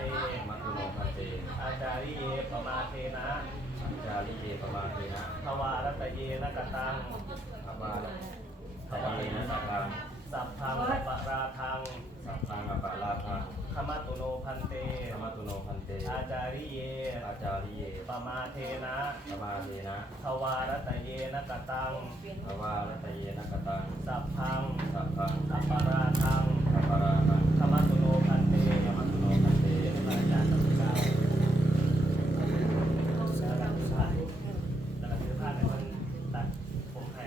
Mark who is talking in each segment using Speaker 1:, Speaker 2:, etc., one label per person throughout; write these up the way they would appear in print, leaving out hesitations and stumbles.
Speaker 1: มัตตุโนพันเต
Speaker 2: อาจาริเยปมาเทนะ
Speaker 1: อัจจาริเยปมาเทนะ
Speaker 2: ทวารัตเยนะกตัง
Speaker 1: ภวาทวาเรนะสัพพัง
Speaker 2: สัพพังอปราทัง
Speaker 1: สัพพังอปาราทัง
Speaker 2: ขมัตตุโนพันเต
Speaker 1: ธรรมตุโนพันเต
Speaker 2: อาจาริเย
Speaker 1: อาจาริเย
Speaker 2: ปมาเทนะ
Speaker 1: ปมาเทนะ
Speaker 2: ทวารัตเยนะกตัง
Speaker 1: ภวารัตเยนะกตัง
Speaker 2: สัพพัง
Speaker 1: สัพพัง
Speaker 2: อปราทัง
Speaker 1: อปาราทัง
Speaker 2: ขมัตตุโนพันเต
Speaker 1: ธรรมตุโนพันเต
Speaker 2: อาจารย์ตัดสินใจแต่ละคือผ้าเนี่ยมันตัดผมให้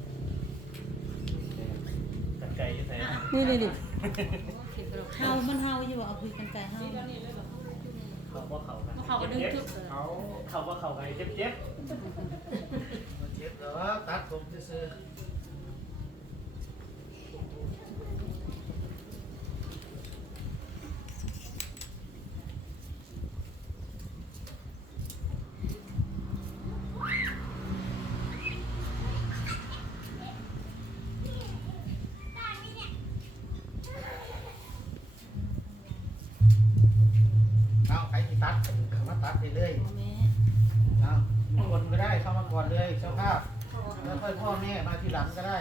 Speaker 2: กันไกลอยู่ไหน
Speaker 3: นี่เฮามันเฮาอยู่บ่เอาคุยกันไกลเฮา
Speaker 2: เขาว่าเขากัน
Speaker 3: เขาก็ดึงทึบ
Speaker 2: เขาว่าเขากันเจ็บ
Speaker 4: เจ็บเหรอตัดผมซื้อเอาใครที่ตัดเข้ามาตัดเรื่อยๆเอาคนก็ได้เข้ามาก่อนเลยเจ้าภาพแล้วค่อยพ่อแม่มาทีหลังก็ได้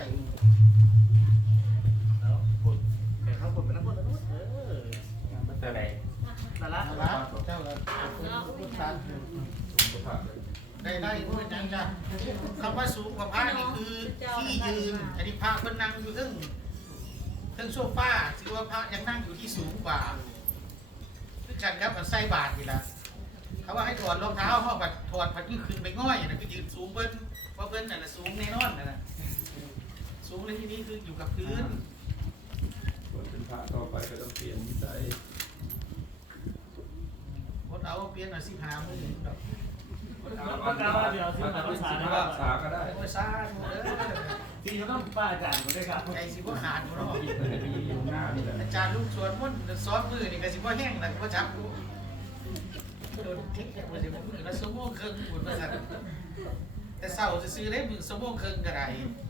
Speaker 2: แล้วพูดแต่เขาพูดเป็นนักพูดแล้ว
Speaker 1: มันเตอร์ไหน
Speaker 2: นั่นละ
Speaker 4: เอาละเจ้าละพูดตัดได้พูดยังจ้ะคำว่าสูงกว่าพระนี่คือที่ยืนอันนี้พระคนนั่งอยู่ซึ่งโซฟาถือว่าพระยังนั่งอยู่ที่สูงกว่าคือกันครับมันใส่บาทนี่ละเขาว่าให้ถอดรองเท้าห้องบัดถอดพัดยืดขึ้นไปง่อยนะคือยืนสูงเบิ้ลเพราะเบิ้ลน่ะสูงแน่นอนนะสูงในที่นี้คืออยู่กับพื้น
Speaker 1: ส่วนเป็นพระต่อไปก็ต้องเปลี่ยนนิสัย
Speaker 4: คนเอาเปลี่ยนมา15 มื้อแบบ
Speaker 2: ประกาศว่าเดี๋ยวซื้อมาภาษาได้
Speaker 1: รักษาก็ได้
Speaker 4: โอ้ยซ่าหมดเลย
Speaker 2: จริงจะต้องป้าอาจารย์ผมด้วยครับ
Speaker 4: ไอ้สิบ่ขาดหมดแล้ว
Speaker 1: อยู่หน้านี่แหละ
Speaker 4: อาจารย์ลูกสวนมุ่นซ้อมมือนี่ก็สิบ่แห้งแล้วก็จับกูโดนทิ้งมาสิมือละชั่วโมงครึ่งหมดว่าซั่นแต่เช้าจะซื้อได้มือชั่วโมงครึ่งก็ได้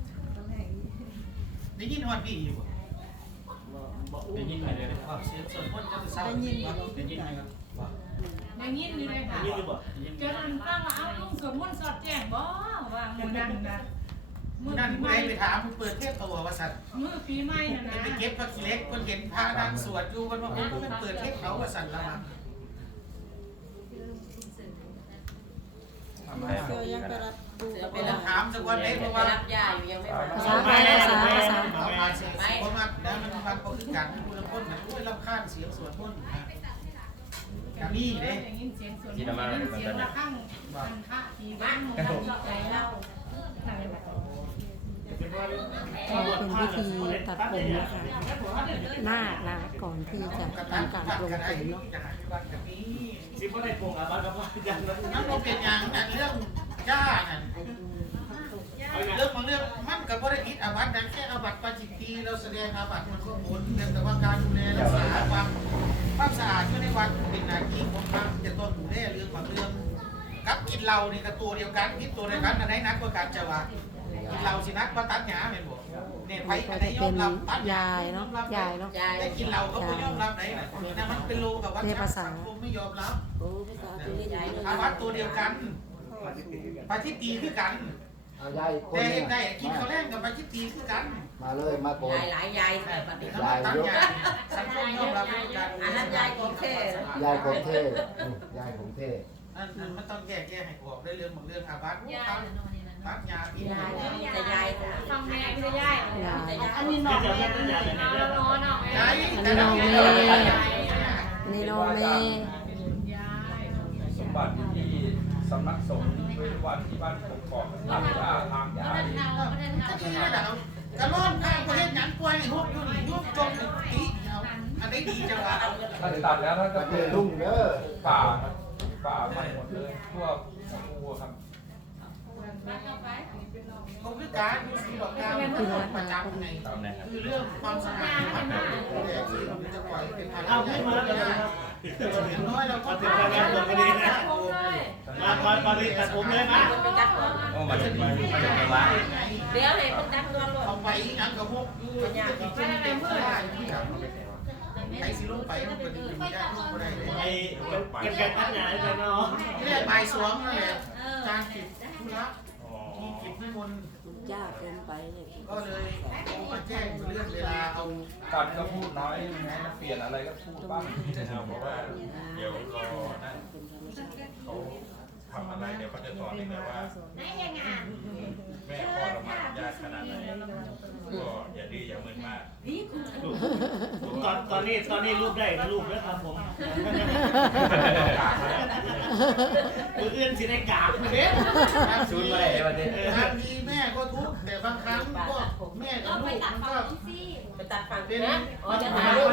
Speaker 4: ได้ยินฮอดพี่อยู่บ่
Speaker 2: ได้ยินไหมเลยนะ
Speaker 4: เสียงสวนมุ่นจะเช้าได้ยินครับได้ยินครับ
Speaker 5: อย่างนี้นี่เลยค่ะ
Speaker 2: ได้ยินหรือเปล่า
Speaker 5: จนฟังว่าเอาลุงสวนมุ่นสอดแจ้งบ่ว่ามือนั่นนะมือ
Speaker 4: นั่น
Speaker 5: ปี
Speaker 4: ผู้
Speaker 5: ให
Speaker 4: ใด
Speaker 5: ม่
Speaker 4: ไปถามผู้เปิดเทศเขาบอกว่าซั่น
Speaker 5: มือปีใหม่น่ะนะ
Speaker 4: ไปเก็บพระขี้เล็กคนเห็นพระนั่งสวดอยู่คนว่าโอ้มันเปิดเทศเขาว่าซั่นละมั้ง
Speaker 1: ทำให้เราดีกันนะ
Speaker 4: ต้องถามสักวันไหนเพราะว่า
Speaker 6: รับยาอยู่ยังไม่มา
Speaker 3: ภาษาไปภาษา
Speaker 4: เอามาเสียงเพราะว่าแล้วมันฟังก็คือการพูดละคนนะโอ้ยรำคาญเสียงสวดมนต์นะอย่างนี้เด้
Speaker 5: อย่างนี้เสียงสวนมุ่นอย่างนี้เสียงระฆังมันพระทีบ้านตั้งใจเล่า
Speaker 2: เป็นว่า
Speaker 3: ก็เป็นวิธีตัดผมนะคะนาคนะก่อนที่จะทำการปลงผมเนาะ
Speaker 2: สิบ่ได้โกงอาบัติกับพระอาจารย์นะ
Speaker 4: นั่นก็เป็นอย่างนั้นเรื่องย่านั่นเรื่องบางเรื่องมันก็บ่ได้ผิดอาบัตินะแค่อาบัติปาจิตตีเราแสดงอาบัติมันก็ผลแต่ว่าการดูแลรักษาความสะอาดอยู่ในวัดเป็นหน้าที่ของพระจะต้องดูแลเรื่องบางเรื่องกับกินเหล้านี่ก็ตัวเดียวกันผิดตัวเดียวกันอันไหนนักกว่ากันจะว่ากินเหล้าสินักกว่าตัดหญ้าแม่นบ่เนี่ยไผ
Speaker 3: ก็
Speaker 4: อันไหน
Speaker 3: จะ
Speaker 4: ย
Speaker 3: เป็
Speaker 4: อม
Speaker 3: น
Speaker 4: รับตัดหญ้าย
Speaker 3: ายเนาะยายเนาะ
Speaker 4: แต่กินเหล้าเขาบ่ยอมรับไหนน่ะแต่มันเป็นโลกับวัฒนธรรมสังคมไม่ยอมรับ
Speaker 6: โอ้ภาษาตัวนี้ใหญ่เลย
Speaker 4: อาวัตตัวเดียวกันปาทิตตีคือกัน
Speaker 7: เอายายคน
Speaker 4: แต่
Speaker 7: เนี่
Speaker 4: เห็
Speaker 7: ย
Speaker 4: นได้กินข้าวแรงกับปาทิตตีคือกัน
Speaker 7: มาเลยมาโกน
Speaker 6: ยายหลายยายแต่ปฏิ
Speaker 4: แล้วมาตั้งยาสังคมยอมรับกัน
Speaker 6: อันนั้นยายของแค่
Speaker 7: ยายของเท่ยายของเท่
Speaker 4: นั่นมันต้องแยกให้ออกได้เรื่องบางเรื่องอาวัตตัดยาพิษ
Speaker 6: ยายแต่ยาย
Speaker 5: ฟังแม่ไม่ได้ย่าย
Speaker 6: แต่ยาย
Speaker 5: อันนี้นอนแม่เราร้อนเอาแม่
Speaker 4: ยาย
Speaker 3: อัน
Speaker 4: แต่
Speaker 3: นี้น้
Speaker 4: เรา
Speaker 3: อง
Speaker 4: ไม่
Speaker 3: เม
Speaker 4: ได้
Speaker 3: ย์อันนี้น้องเมย์
Speaker 5: ยาย
Speaker 1: สมบัติที่สำนักสงฆ์เวรุวันที่บ้านกกอกทางยาทางยา
Speaker 4: ก็คือนั่นแหละกระโดดข้างประเทศหนังป่วยฮุบอยู่นี่ฮุบจมตีเอาอันนี้ดีจังหวะ
Speaker 1: ถ้าตัดแล้วถ้าจะ
Speaker 7: ตะ
Speaker 1: เป
Speaker 7: เกี
Speaker 1: ลี่
Speaker 7: ย
Speaker 1: ยน
Speaker 7: รุ่งเด้อ
Speaker 1: ป่าป่าใหม่หมดเลยทั่วหัวครับ
Speaker 4: เขาคือการดูสีดอกการประจำไงคือเรื่องความสะอาดมันแต่คือเราจะปล่อยเป็นภาระ
Speaker 2: เอา
Speaker 4: ใหญ่
Speaker 2: ขึ้นมาแล้วกันนะครับ
Speaker 4: อย่างน้อยเราก็
Speaker 2: ถึงการงานตัวพอดีนะมาตอนนี้ตัดผมเลยมา
Speaker 1: โอ้มันจะมีมันจะเป็นร้าน
Speaker 6: เดี๋ยวให้คนจับตัวรถ
Speaker 4: เอาไปยังกับพวกยูที่เป็นเมื่อที่อย่างไอ้สิลงไปมันเป็นอยู่ยากลงบ่ได้เลย
Speaker 2: ไอ้กันตั้งงานใช่ไหมเนาะ
Speaker 4: ที่แรกบ่ายสองนั่นแหละอาจารย์กิจธุระมีกิจนิมนต์
Speaker 6: ยากเกินไปเนี่ย
Speaker 4: ก็เลยโทรมาแจ้งเรื่องเวลาเอา
Speaker 1: การก็พูดน้อยให้มันเปลี่ยนอะไรก็พูดบ้าง
Speaker 8: เพราะว่าเดี๋ยวรอนะเขาทำอะไรเดี๋ยวเขาจะสอนเองเลยว่าแม่พ่อเรามายากขนาดไหนก็อย่าดื้ออย่ามึนมาก
Speaker 2: ตอนนี้รูปได้นะรูปนะครับผมมืออื่นสิได้กราบเด้บางทีแม่ก็ทุกข์แต่บางครั้งก็แม่กับลูกมันก็
Speaker 6: ไปตัดฟัน
Speaker 4: เป็น
Speaker 6: นะอ๋อจะ
Speaker 4: มั
Speaker 6: ถ่ายรูป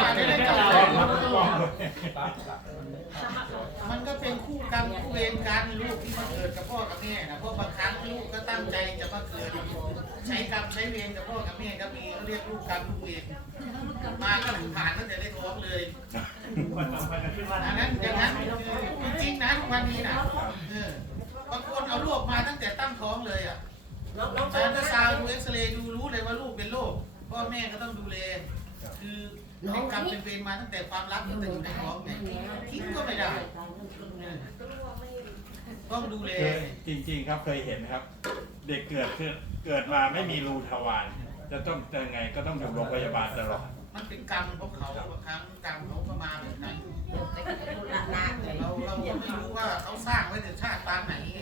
Speaker 4: นก็เป็นคู่กรรมคู่เวรกันลูกที่มาเกิดกับพ่อกับแม่นะเพราะบางครั้งลูกก็ตั้งใจจะมาเกิดใช้กรรมใช้เวรกับพ่อกับแม่ก็มีเขาเรียกลูกกรรมลูกเวรมาก็ผ่านตั้งแต่ได้ท้องเลยอันนั้นอย่างนั้นจริงๆนะวันนี้นะบางคนเอาลูกมาตั้งแต่ตั้งท้องเลยอ่ะ
Speaker 6: น้อง
Speaker 4: อัลตราซาวด์ดูเอ็กซเรย์ดูรู้เลยว่าลูกเป็นโรคพ่อแม่ก็ต้องดูแลคือให้กรรมเป็นเวรมาตั้งแต่ความรักตั้งแต่อยู่ในท้องเนี่ยทิ้งก็ไม่ได้ต้องดูแล
Speaker 8: จริงๆครับเคยเห็นครับ เด็กเกิดมาไม่มีรูทวารจะต้องยังไงก็ต้องอยู่โรงพยาบาลตลอด
Speaker 4: มันเป็นกรรมของเขาบางครั้งกรรมเขาก็มาแบบนั้น
Speaker 6: หนักเลย
Speaker 4: เราก็ไม่รู้ว่าเขาสร้างไว้แต่ชาติปางไหนไง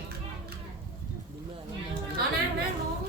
Speaker 6: เอานั่งลง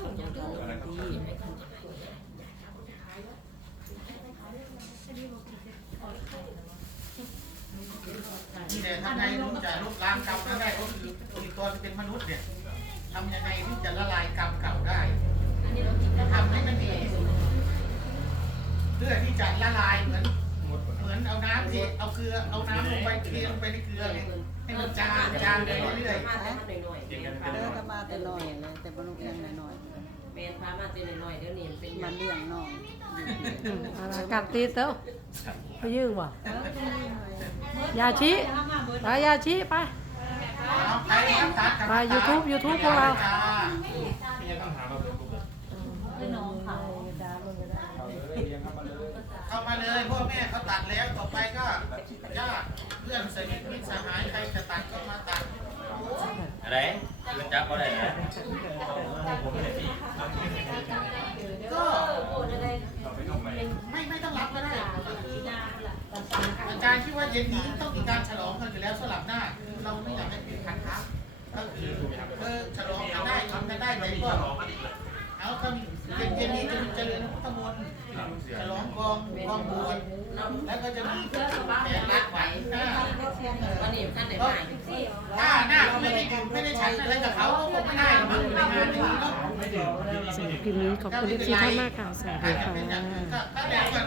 Speaker 4: นี่แหละทำไงถึงจะลบล้างกรรมนั้นได้ก็คืออีกตัวเป็นมนุษย์เนี่ยทำยังไงที่จะละลายกรรมเก่าได้ทำให้มันดีที่สุดเพื่อที่จะละลายเหมือนเอาน้ำที่เอาเกลือเอาน้ำลงไปเทลงไปในเกลือเนี่ยให้มันจางไปเรื่อย
Speaker 6: มาแต่หน่อย
Speaker 9: เด้อก็มาแต่น้อยเลยแต่บ่รู้เอียงน้อย
Speaker 6: ๆเป็นพามาแต่หน่อยเดี๋ยวนี้เป็น
Speaker 9: ๆมันเลี้ยงน้อง
Speaker 3: อะไรกัดตีเต้าไปยืงว่ะยาชิไปยาชิไป
Speaker 4: เอาไปครับตัดครับ
Speaker 3: ไป YouTube พวกเรา
Speaker 4: เข้ามาเลยพ่อแม่เขาตัดแล้วต่อไปก็ญาติเพื่อนสนิทมิตรสหายใครจะตัดก็มาตัด
Speaker 2: อะไรมันจับอะไรนะ
Speaker 4: ก็ไม่ต้องรับก็ได้อาจารย์คิดว่าเย็นนี้ต้องมีการฉลองกันอยู่แล้วสลับหน้าเราไม่อยากให้เป็นพันทักก็คือฉลองกันได้ทำกันได้แต่ก็เอาถ้ามีเย็นนี้จะมีเจริญพุทธมนต์ฉลองกองบวชแล้วก็จะมีแขกรับขวัญหน้า
Speaker 6: วันนี้ท่านไหนมา
Speaker 4: ถ้าหน้าเขาไม่ได้ดื่มไม่ได้ฉันอะไรกับเขาก็คงไม่ได้หรอกมันเป็นงานอย่างนี้เนาะ
Speaker 3: สำหรับคลิปนี้ขอบคุณทุกท่านมากค่ะสวัสดี
Speaker 4: อาจจะเป็นอย่างอื่น
Speaker 3: ค่ะ
Speaker 4: ถ้าแดง